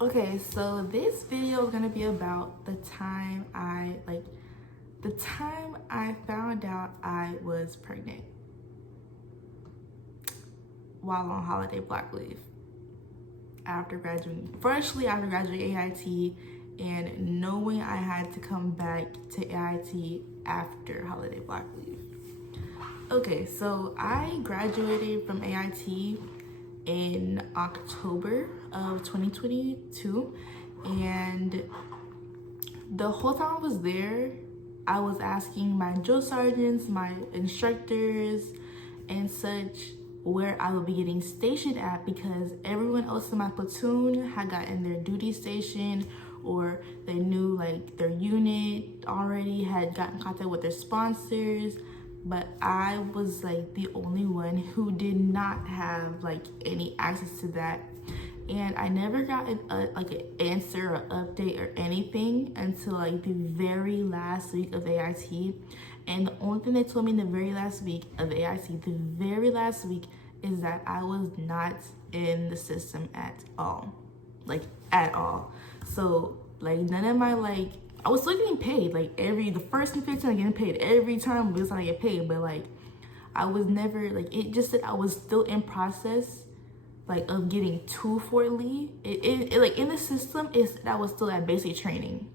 Okay, so this video is gonna be about the time I found out I was pregnant while on holiday block leave freshly after graduating AIT, and knowing I had to come back to AIT after holiday block leave. Okay, so I graduated from AIT in October of 2022, and the whole time I was there, I was asking my drill sergeants, my instructors, and such where I would be getting stationed at, because everyone else in my platoon had gotten their duty station, or they knew like their unit already had gotten in contact with their sponsors, but I was like the only one who did not have like any access to that. And I never got an answer or update or anything until like the very last week of AIT. And the only thing they told me in the very last week of AIT, the very last week, is that I was not in the system at all. Like, at all. So, like, none of my, like, I was still getting paid. Like, the first and 15, I'm getting paid every time. Because I get paid. But, like, I was never, like, it just said I was still in process, like, of getting to Fort Lee. It like, in the system, that was still at basic training.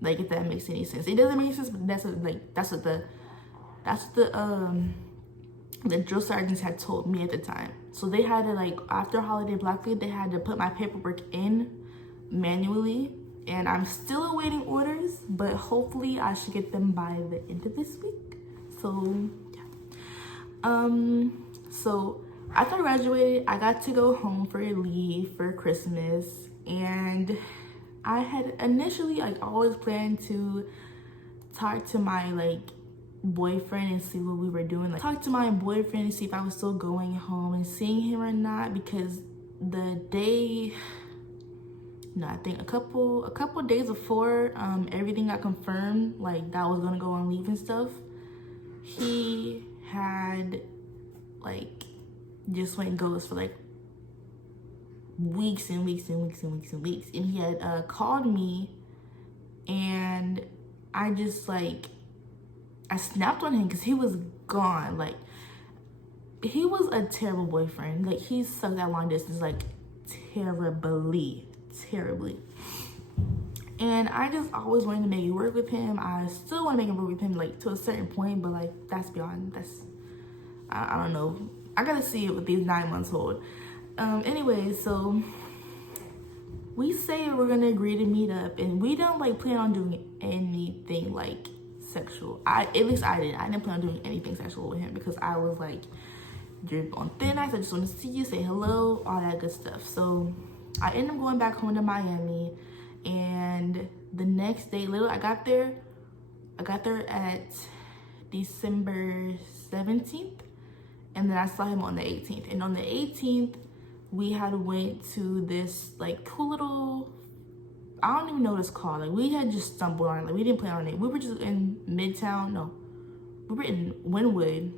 Like, if that makes any sense. It doesn't make sense, but that's what the drill sergeants had told me at the time. So they had to, like, after holiday block leave, they had to put my paperwork in manually, and I'm still awaiting orders, but hopefully I should get them by the end of this week. So yeah. So after I graduated, I got to go home for a leave for Christmas, and I had initially, like, always planned to talk to my, like, boyfriend and see what we were doing. Like, talk to my boyfriend and see if I was still going home and seeing him or not, because the day, no, I think a couple days before everything got confirmed, like, that I was gonna go on leave and stuff, he had, like, just went ghost for, like, weeks and weeks and weeks and weeks and weeks. And he had called me, and I just, like, I snapped on him because he was gone. Like, he was a terrible boyfriend. Like, he sucked at long distance, like, terribly. And I just always wanted to make it work with him. I still want to make it work with him, like, to a certain point, but, like, that's beyond, I don't know. I gotta see it with these 9 months old. Anyway, so we say we're gonna agree to meet up, and we don't, like, plan on doing anything, like, sexual. At least I didn't. I didn't plan on doing anything sexual with him, because I was like, you're on thin ice. I just want to see you, say hello, all that good stuff. So I ended up going back home to Miami, and the next day, literally, I got there at December 17th, and then I saw him on the 18th. And on the 18th, we had went to this, like, cool little, I don't even know what it's called. Like, we had just stumbled on it. Like, we didn't plan on it. We were just in Midtown. No, we were in Wynwood.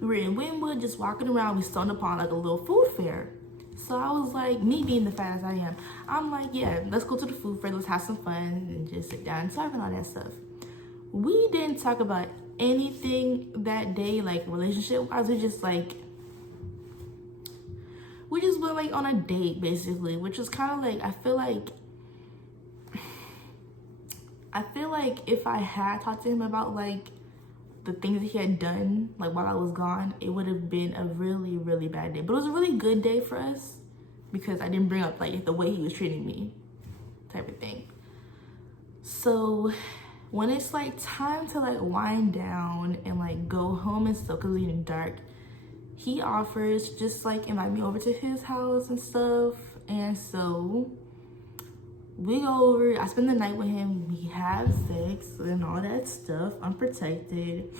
We were in Wynwood just walking around. We stumbled upon, like, a little food fair. So I was like, me being the fat as I am, I'm like, yeah, let's go to the food fair. Let's have some fun and just sit down and talk and all that stuff. We didn't talk about anything that day, like, relationship-wise. We just went, like, on a date, basically, which was kind of like, I feel like if I had talked to him about, like, the things that he had done, like, while I was gone, it would have been a really, really bad day. But it was a really good day for us, because I didn't bring up, like, the way he was treating me, type of thing. So when it's, like, time to, like, wind down and, like, go home and stuff, because it's getting dark, he offers just, like, invite me over to his house and stuff. And so we go over, I spend the night with him, we have sex and all that stuff, unprotected.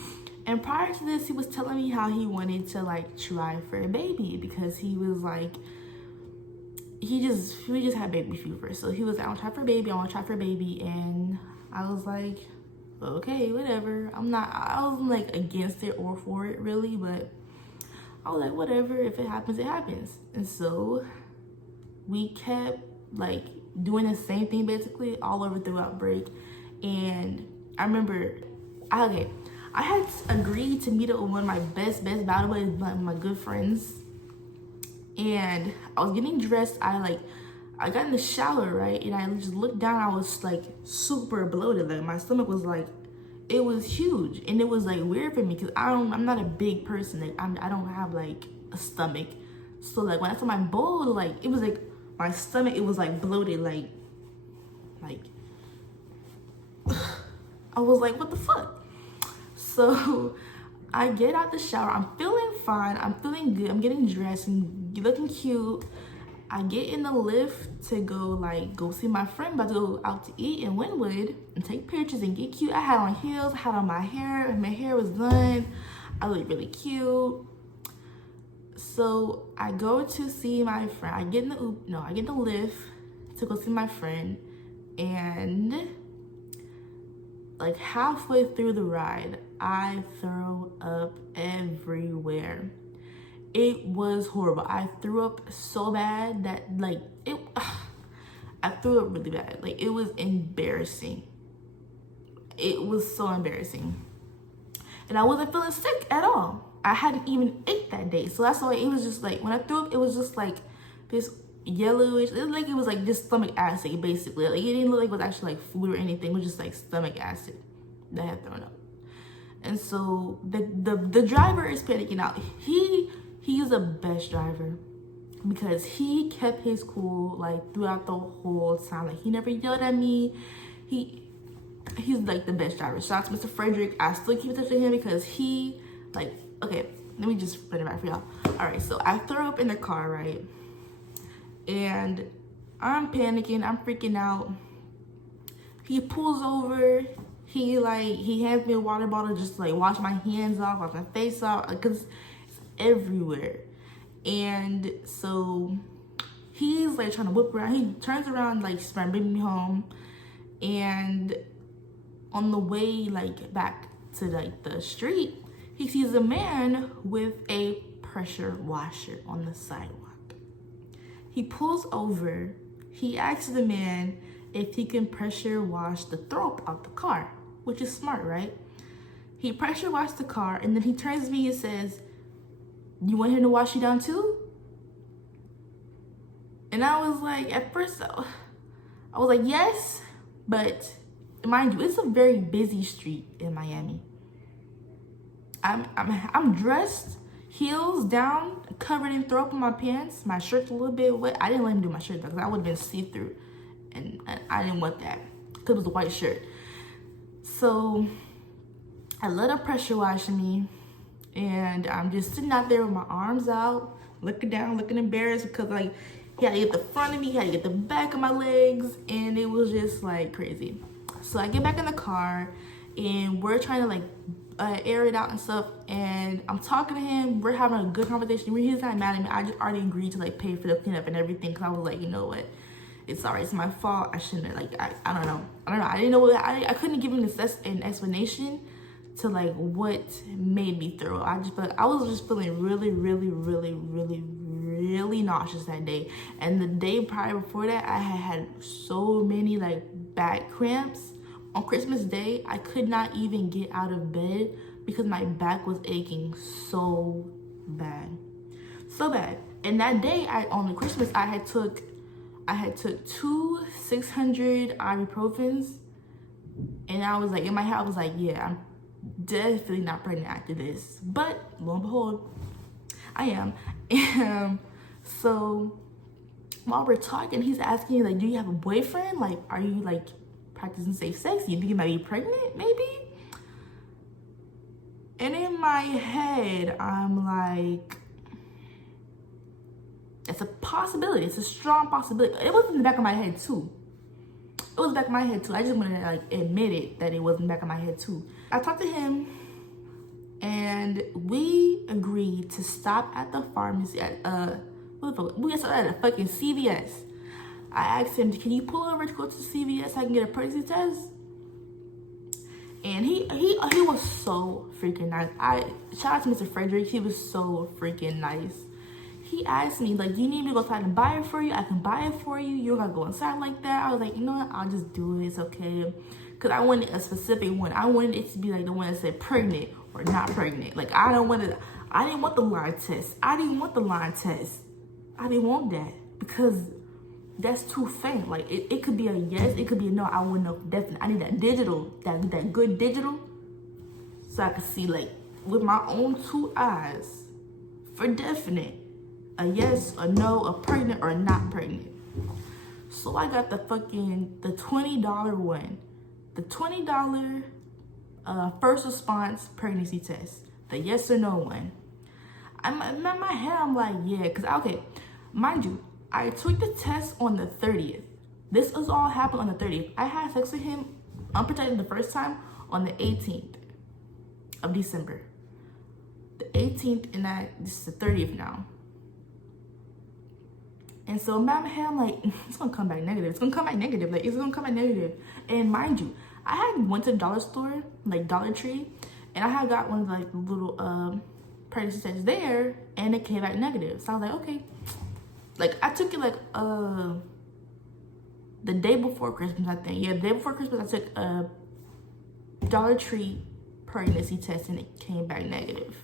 And prior to this, he was telling me how he wanted to, like, try for a baby, because he was like, we just had baby fever. So he was like, I want to try for a baby. And I was like, okay, whatever. I wasn't, like, against it or for it, really, but I was like, whatever, if it happens, it happens. And so we kept like doing the same thing basically all over throughout break. And I remember, I had agreed to meet up with one of my best battle buddies, my good friends. And I was getting dressed. I got in the shower, right? And I just looked down. I was like super bloated. Like my stomach was like, it was huge. And it was like weird for me because I'm not a big person. Like I don't have like a stomach. So like when I saw my bowl, like it was like my stomach, it was like bloated, like I was like, what the fuck? So I get out the shower. I'm feeling fine. I'm feeling good. I'm getting dressed and looking cute. I get in the lift to go see my friend, about to go out to eat in Wynwood and take pictures and get cute. I had on heels, I had on my hair. My hair was done. I looked really cute. So I go to see my friend. I get in the lift to go see my friend, and like halfway through the ride, I throw up everywhere. It was horrible. I threw up so bad that I threw up really bad. Like it was embarrassing. It was so embarrassing. And I wasn't feeling sick at all. I hadn't even ate that day. So that's why it was just like, when I threw up, it was just like this yellowish, it was like just stomach acid basically. Like it didn't look like it was actually like food or anything. It was just like stomach acid that I had thrown up. And so the driver is panicking out. He's the best driver because he kept his cool like throughout the whole time. Like he never yelled at me. He's like the best driver. Shout out to Mr. Frederick. I still keep in touch with him because he like, okay, let me just run it back for y'all. All right, so I throw up in the car, right? And I'm panicking, I'm freaking out. He pulls over, he hands me a water bottle just to like wash my hands off, wash my face off, because it's everywhere. And so he's like trying to whip around, he turns around like to bring me home. And on the way like back to like the street, he sees a man with a pressure washer on the sidewalk. He pulls over. He asks the man if he can pressure wash the throw up out the car, which is smart, right? He pressure washed the car, and then he turns to me and says, "You want him to wash you down too?" And I was like, at first, I was like, yes, but mind you, it's a very busy street in Miami. I'm dressed, heels down, covered in throw up in my pants. My shirt's a little bit wet. I didn't let him do my shirt because I would have been see-through, and I didn't want that because it was a white shirt. So I let him pressure wash me, and I'm just sitting out there with my arms out, looking down, looking embarrassed because like he had to get the front of me, he had to get the back of my legs, and it was just like crazy. So I get back in the car, and we're trying to like air it out and stuff, and I'm talking to him. We're having a good conversation. He's not mad at me. I just already agreed to like pay for the cleanup and everything because I was like, you know what, it's alright, it's my fault. I shouldn't have, like, I don't know. I didn't know what, I couldn't give him an explanation to like what made me throw up. I just felt like I was just feeling really nauseous that day. And the day prior before that, I had so many like back cramps. On Christmas Day, I could not even get out of bed because my back was aching so bad. So bad. And that day, on Christmas, I had took 2 600 ibuprofens. And I was like, in my head, I was like, yeah, I'm definitely not pregnant after this. But lo and behold, I am. And so while we're talking, he's asking me, like, do you have a boyfriend? Like, are you like practicing safe sex? You think you might be pregnant, maybe? And in my head, I'm like, it's a possibility. It's a strong possibility. It was in the back of my head too. It was in the back of my head too. I just wanted to like admit it that it was in the back of my head too. I talked to him, and we agreed to stop at the pharmacy at we got at a fucking CVS. I asked him, can you pull over to go to CVS so I can get a pregnancy test? And he was so freaking nice. Shout out to Mr. Frederick. He was so freaking nice. he asked me, like, do you need me to go outside and buy it for you? I can buy it for you. You don't gotta go inside like that. I was like, you know what? I'll just do it. It's okay. Because I wanted a specific one. I wanted it to be like the one that said pregnant or not pregnant. Like, I didn't want the line test. I didn't want that because that's too faint. Like, it could be a yes, it could be a no. I want to know definitely. I need that digital, that good digital, so I can see, like, with my own two eyes for definite, a yes, a no, a pregnant or not pregnant. So I got the $20 one. The $20 first response pregnancy test, the yes or no one. In my head, I'm like, yeah, because, okay, mind you, I took the test on the 30th. This was all happened on the 30th. I had sex with him unprotected the first time on the 18th of December. The 18th, and this is the 30th now. And so in my head, I'm like, it's gonna come back negative. It's gonna come back negative. Like, it's gonna come back negative. And mind you, I had went to the dollar store, like Dollar Tree, and I had got one of like the little pregnancy tests there, and it came back negative. So I was like, okay. Like, I took it like the day before Christmas, I think. Yeah, the day before Christmas, I took a Dollar Tree pregnancy test, and it came back negative.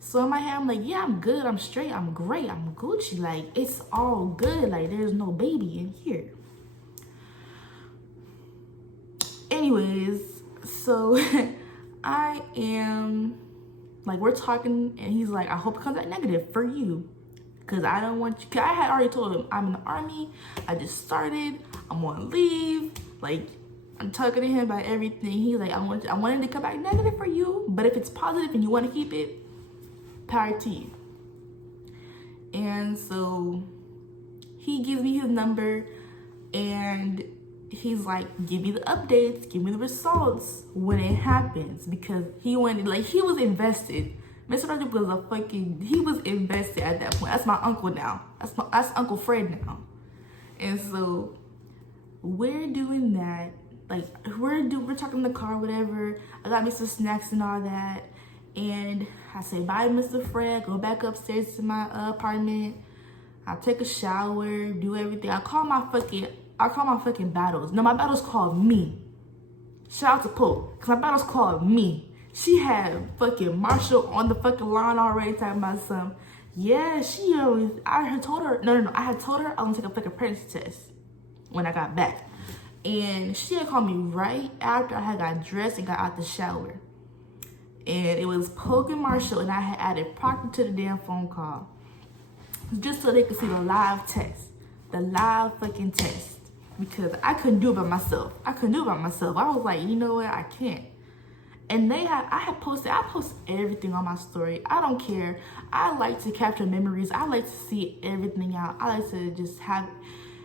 So in my head, I'm like, yeah, I'm good, I'm straight, I'm great, I'm Gucci. Like, it's all good. Like, there's no baby in here. Anyways, so I am, like, we're talking, and he's like, I hope it comes back negative for you. Because I don't want you, because I had already told him, I'm in the Army, I just started, I'm on leave. Like, I'm talking to him about everything. He's like, I wanted to come back negative for you, but if it's positive and you want to keep it, power to you. And so he gives me his number, and he's like, give me the updates, give me the results when it happens, because he wanted, like, he was invested. Mr. Rodriguez was he was invested at that point. That's my uncle now. That's Uncle Fred now. And so we're doing that. Like, we're talking in the car, whatever. I got me some snacks and all that. And I say, bye, Mr. Fred. Go back upstairs to my apartment. I take a shower, do everything. I call my fucking battles. No, my battles called me. Shout out to Pope, because my battles called me. She had fucking Marshall on the fucking line already talking about some. Yeah, I had told her I was gonna take a fucking pregnancy test when I got back. And she had called me right after I had got dressed and got out the shower. And it was Poke and Marshall, and I had added Proctor to the damn phone call. Just so they could see the live test. The live fucking test. Because I couldn't do it by myself. I was like, you know what, I can't. And I post everything on my story. I don't care. I like to capture memories. I like to see everything out. I like to just have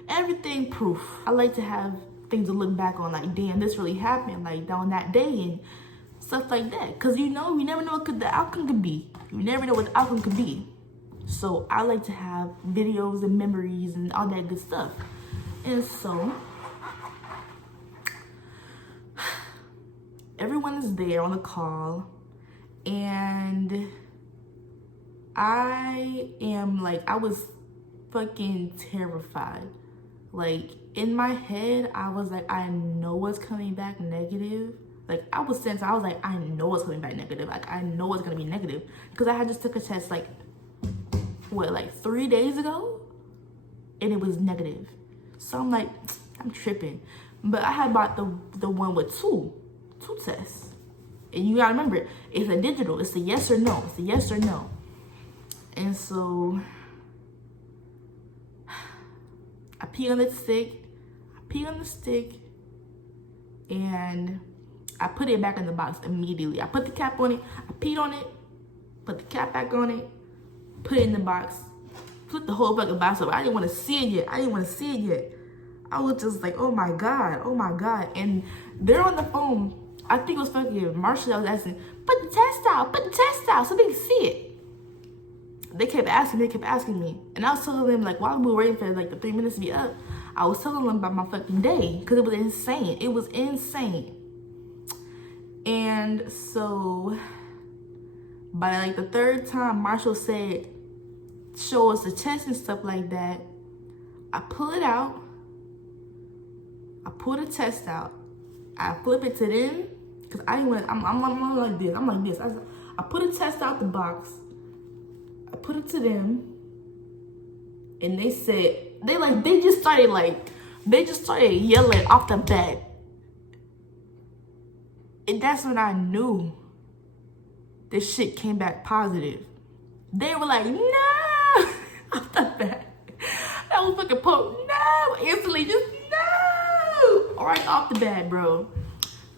everything proof. I like to have things to look back on, like, damn, this really happened, like, on that day and stuff like that. Because, you know, we never know what the outcome could be. You never know what the outcome could be. So I like to have videos and memories and all that good stuff. And so everyone is there on the call, and I was fucking terrified. Like, in my head, I was like, I know what's coming back negative. Like, I was like, I know it's coming back negative. Like, I know it's gonna be negative. Because I had just took a test, like, 3 days ago? And it was negative. So I'm like, I'm tripping. But I had bought the one with two tests. And you gotta remember, it's a digital. It's a yes or no. It's a yes or no. And so I pee on the stick, and I put it back in the box immediately. I put the cap on it, I peed on it, put the cap back on it, put it in the box, put the whole fucking box up. I didn't want to see it yet. I was just like, oh my God. And they're on the phone. I think it was fucking Marshall that was asking, put the test out so they can see it. They kept asking me. And I was telling them, like, while we were waiting for, like, the 3 minutes to be up, I was telling them about my fucking day, because it was insane. And so by, like, the third time, Marshall said, show us the test and stuff like that. I pull it out. I pull the test out. I flip it to them because I didn't want. I'm like this. I'm like this. I put the test out the box. I put it to them, and they said they just started yelling off the bat, and that's when I knew this shit came back positive. They were like, no, off the bat. That was fucking poke. No, instantly just no, right off the bat, bro.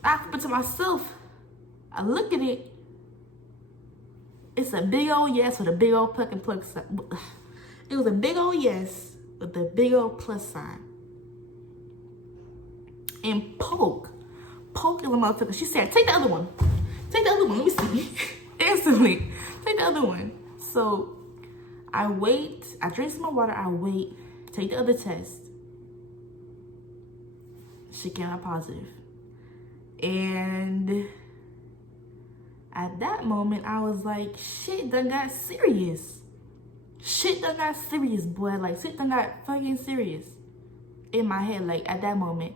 I flip it to myself. I look at it. It's a big old yes with a big old fucking plus sign. It was a big old yes with a big old plus sign. And poke is a motherfucker. She said, take the other one. Take the other one. Let me see. Instantly. Take the other one. So I wait. I drink some more water. I wait. Take the other test. She came out positive. And at that moment, I was like, shit done got serious. Shit done got serious, boy. Like, shit done got fucking serious in my head, like, at that moment.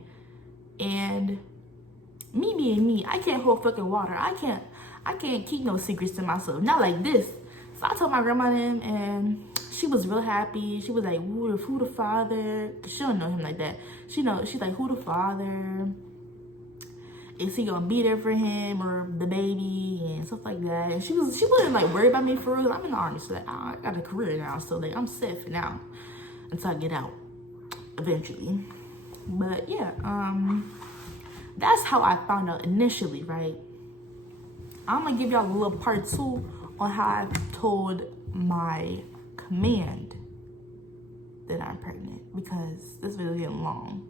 And me being me, I can't hold fucking water. I can't keep no secrets to myself. Not like this. So I told my grandma them, and she was real happy. She was like, who the father? She don't know him like that. She's like, who the father? Is he gonna be there for him or the baby and stuff like that? And she wasn't like worried about me for real. I'm in the army, so like, I got a career now, so like I'm set for now until I get out eventually. But yeah, that's how I found out initially, right? I'm gonna give y'all a little part 2 on how I told my command that I'm pregnant, because this video is getting long.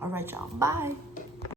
All right, y'all, bye.